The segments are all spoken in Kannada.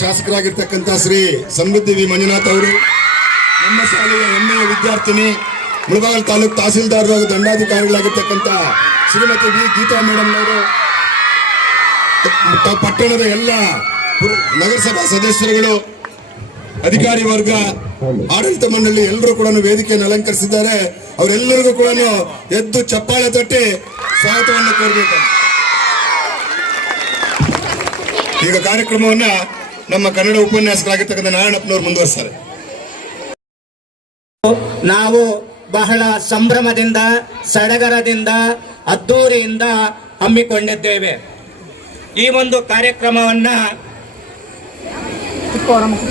ಶಾಸಕರಾಗಿರ್ತಕ್ಕಂಥ ಶ್ರೀ ಸಮೃದ್ಧಿ ವಿ ಮಂಜುನಾಥ್ ಅವರು, ನಮ್ಮ ಶಾಲೆಯ ಹೆಮ್ಮೆಯ ವಿದ್ಯಾರ್ಥಿನಿ, ಮುಳಬಾಗಿಲು ತಾಲೂಕು ತಹಸೀಲ್ದಾರ್ ಹಾಗೂ ದಂಡಾಧಿಕಾರಿಗಳಾಗಿರ್ತಕ್ಕಂಥ ಶ್ರೀಮತಿ ವಿ ಗೀತಾ ಮೇಡಮ್ ಅವರು, ಪಟ್ಟಣದ ಎಲ್ಲ ನಗರಸಭಾ ಸದಸ್ಯರುಗಳು, ಅಧಿಕಾರಿ ವರ್ಗ, ಆಡಳಿತ ಮಂಡಳಿ ಎಲ್ಲರೂ ಕೂಡ ವೇದಿಕೆಯನ್ನು ಅಲಂಕರಿಸಿದ್ದಾರೆ. ಅವರೆಲ್ಲರಿಗೂ ಕೂಡ ಎದ್ದು ಚಪ್ಪಾಳೆ ತಟ್ಟಿ ಸ್ವಾಗತವನ್ನು ಕೋರಬೇಕು. ಈಗ ಕಾರ್ಯಕ್ರಮವನ್ನ ನಮ್ಮ ಕನ್ನಡ ಉಪನ್ಯಾಸಕರಾಗಿರ್ತಕ್ಕಂಥ ನಾರಾಯಣಪ್ಪನವರು ಮುಂದುವರಿಸ್ತಾರೆ. ನಾವು ಬಹಳ ಸಂಭ್ರಮದಿಂದ, ಸಡಗರದಿಂದ, ಅದ್ದೂರಿಯಿಂದ ಹಮ್ಮಿಕೊಂಡಿದ್ದೇವೆ. ಈ ಒಂದು ಕಾರ್ಯಕ್ರಮವನ್ನ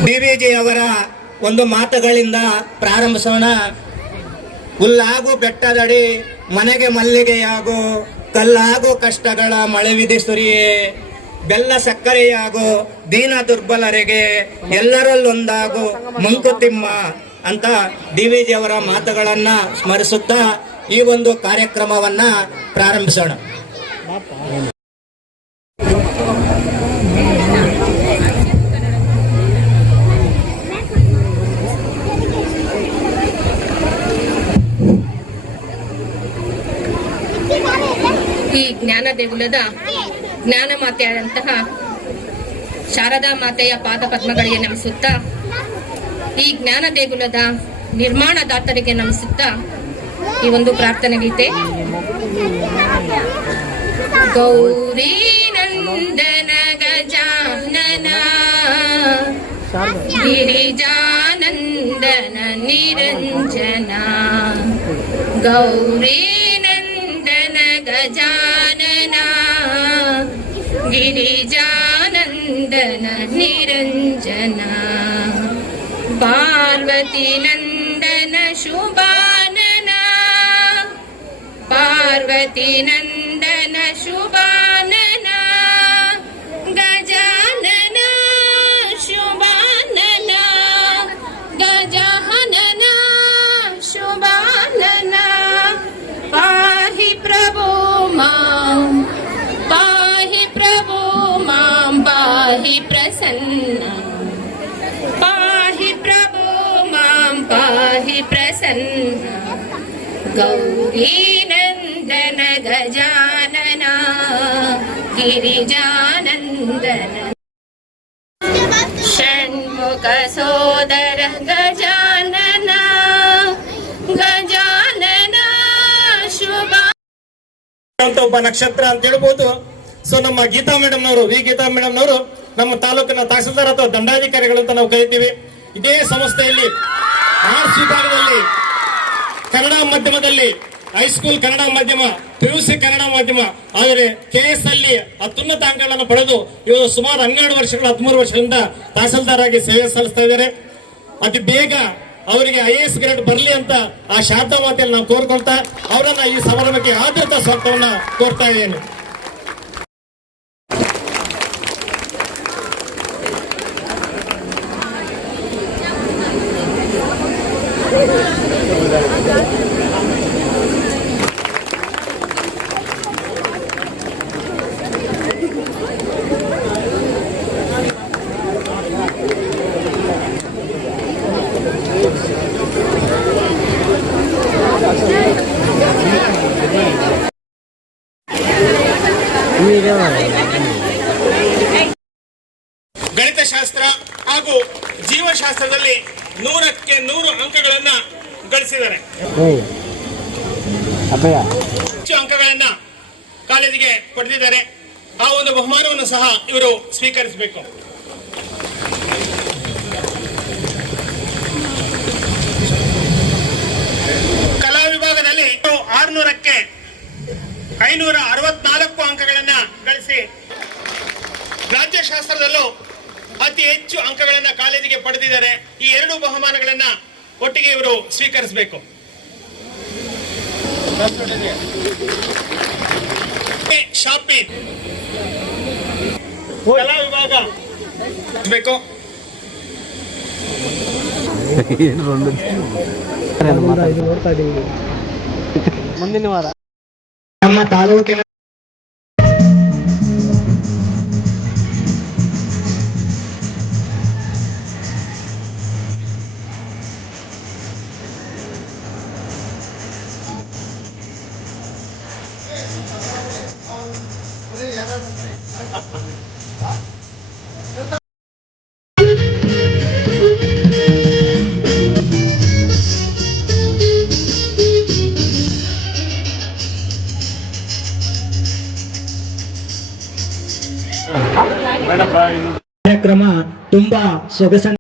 ಡಿವಿಜಿ ಅವರ ಒಂದು ಮಾತುಗಳಿಂದ ಪ್ರಾರಂಭಿಸೋಣ. ಹುಲ್ಲಾಗು ಬೆಟ್ಟದಡಿ ಮನೆಗೆ ಮಲ್ಲಿಗೆಯಾಗು, ಕಲ್ಲಾಗು ಕಷ್ಟಗಳ ಮಳೆ ವಿಧಿಸುರಿಯೇ, ಬೆಲ್ಲ ಸಕ್ಕರೆಯಾಗು ದೀನ ದುರ್ಬಲರಿಗೆ, ಎಲ್ಲರಲ್ಲೊಂದಾಗು ಮಂಕುತಿಮ್ಮ ಅಂತ ಡಿವಿಜಿ ಅವರ ಮಾತುಗಳನ್ನ ಸ್ಮರಿಸುತ್ತಾ ಈ ಒಂದು ಕಾರ್ಯಕ್ರಮವನ್ನ ಪ್ರಾರಂಭಿಸೋಣ. ಈ ಜ್ಞಾನ ದೇಗುಲದ ಜ್ಞಾನ ಮಾತೆಯಾದಂತಹ ಶಾರದಾ ಮಾತೆಯ ಪಾದ ಪದ್ಮಗಳಿಗೆ ನಮಿಸುತ್ತಾ, ಈ ಜ್ಞಾನ ದೇಗುಲದ ನಿರ್ಮಾಣದಾತರಿಗೆ ನಮಿಸುತ್ತಾ ಈ ಒಂದು ಪ್ರಾರ್ಥನೆ ಗೀತೆ. ಗೌರಿ ನಂದನ ಗಜಾನನ ಗಿರಿಜಾನಂದನ ನಿರಂಜನ, ಗೌರಿ ನಂದನ ಗಜಾನನ ಗಿರಿಜಾನಂದನ ನಿರಂಜನ, ಪಾರ್ವತಿ ನಂದನ ಶುಭಾನನ, ಪಾರ್ವತಿ ನಂದನ ಶುಭಾನನ, ಗಜಾನನ ಶುಭಾನನ, ಗಜಾನನ ಶುಭಾನನ, ಪಾಹಿ ಪ್ರಭು ಮಾಂ, ಪಾಹಿ ಪ್ರಭು ಮಾಂ, ಪಾಹಿ ಪ್ರಸನ್ನ, ಪಾಹಿ ಪ್ರಭು ಮಾಂ, ಪಾಹಿ ಪ್ರಸನ್ನ, ಗೌರಿ ನಂದನ ಗಜಾನನ ಗಿರಿಜಾನಂದನ, ಷಣ್ಮುಖ ಸೋದರ ಗಜಾನನ, ಗಜಾನನ ಶುಭ ಅಂತ ಒಬ್ಬ ನಕ್ಷತ್ರ ಅಂತ ಹೇಳ್ಬೋದು. ಸೊ ನಮ್ಮ ಗೀತಾ ಮೇಡಮ್ ನವರು, ವಿ ಗೀತಾ ಮೇಡಮ್ ನವರು ನಮ್ಮ ತಾಲೂಕಿನ ತಹಸೀಲ್ದಾರ್ ಅಥವಾ ದಂಡಾಧಿಕಾರಿಗಳು ಅಂತ ನಾವು ಕರಿತೀವಿ. ಇದೇ ಸಂಸ್ಥೆಯಲ್ಲಿ ಆರ್ಟ್ಸ್ ವಿಭಾಗದಲ್ಲಿ ಕನ್ನಡ ಮಾಧ್ಯಮದಲ್ಲಿ ಹೈಸ್ಕೂಲ್ ಕನ್ನಡ ಮಾಧ್ಯಮ, PUC ಕನ್ನಡ ಮಾಧ್ಯಮ, ಆದರೆ KS ಅಲ್ಲಿ ಅತ್ಯುನ್ನತ ಅಂಕಗಳನ್ನು ಪಡೆದು ಇವರು ಸುಮಾರು 12 ವರ್ಷಗಳ 13 ವರ್ಷದಿಂದ ತಹಸೀಲ್ದಾರ್ ಆಗಿ ಸೇವೆ ಸಲ್ಲಿಸ್ತಾ ಇದ್ದಾರೆ. ಅತಿ ಬೇಗ ಅವರಿಗೆ IAS ಗ್ರೇಡ್ ಬರಲಿ ಅಂತ ಆ ಶಾರದಾ ಮಾತೆಯಲ್ಲಿ ನಾವು ಕೋರ್ಕೊಳ್ತಾ ಅವರನ್ನ ಈ ಸಮಾರಂಭಕ್ಕೆ ಆದ್ಯತಾ ಸ್ವಾಗತವನ್ನ ಕೋರ್ತಾ ಇದ್ದೇನೆ. ಗಣಿತಶಾಸ್ತ್ರ ಹಾಗೂ ಜೀವಶಾಸ್ತ್ರದಲ್ಲಿ 100ಕ್ಕೆ 100 ಅಂಕಗಳನ್ನ ಗಳಿಸಿದ್ದಾರೆ. ಹೆಚ್ಚು ಅಂಕಗಳನ್ನ ಕಾಲೇಜಿಗೆ ಪಡೆದಿದ್ದಾರೆ. ಆ ಒಂದು ಬಹುಮಾನವನ್ನು ಸಹ ಇವರು ಸ್ವೀಕರಿಸಬೇಕು. ಕಲಾ ವಿಭಾಗದಲ್ಲಿ 600ಕ್ಕೆ 564 ಅಂಕಗಳನ್ನ ಗಳಿಸಿ ರಾಜ್ಯಶಾಸ್ತ್ರದಲ್ಲೂ ಅತಿ ಹೆಚ್ಚು ಅಂಕಗಳನ್ನ ಕಾಲೇಜಿಗೆ ಪಡೆದಿದ್ದಾರೆ. ಈ ಎರಡು ಬಹುಮಾನಗಳನ್ನ ಒಟ್ಟಿಗೆ ಇವರು ಸ್ವೀಕರಿಸಬೇಕು. ಶಾಪಿಂಗ್ ಕಲಾ ವಿಭಾಗ ಬೇಕು. ಮುಂದಿನ ವಾರ ನಮ್ಮ ತಾಲೂಕಿನ ಕಾರ್ಯಕ್ರಮ ತುಂಬಾ ಸೊಗಸನ್ನು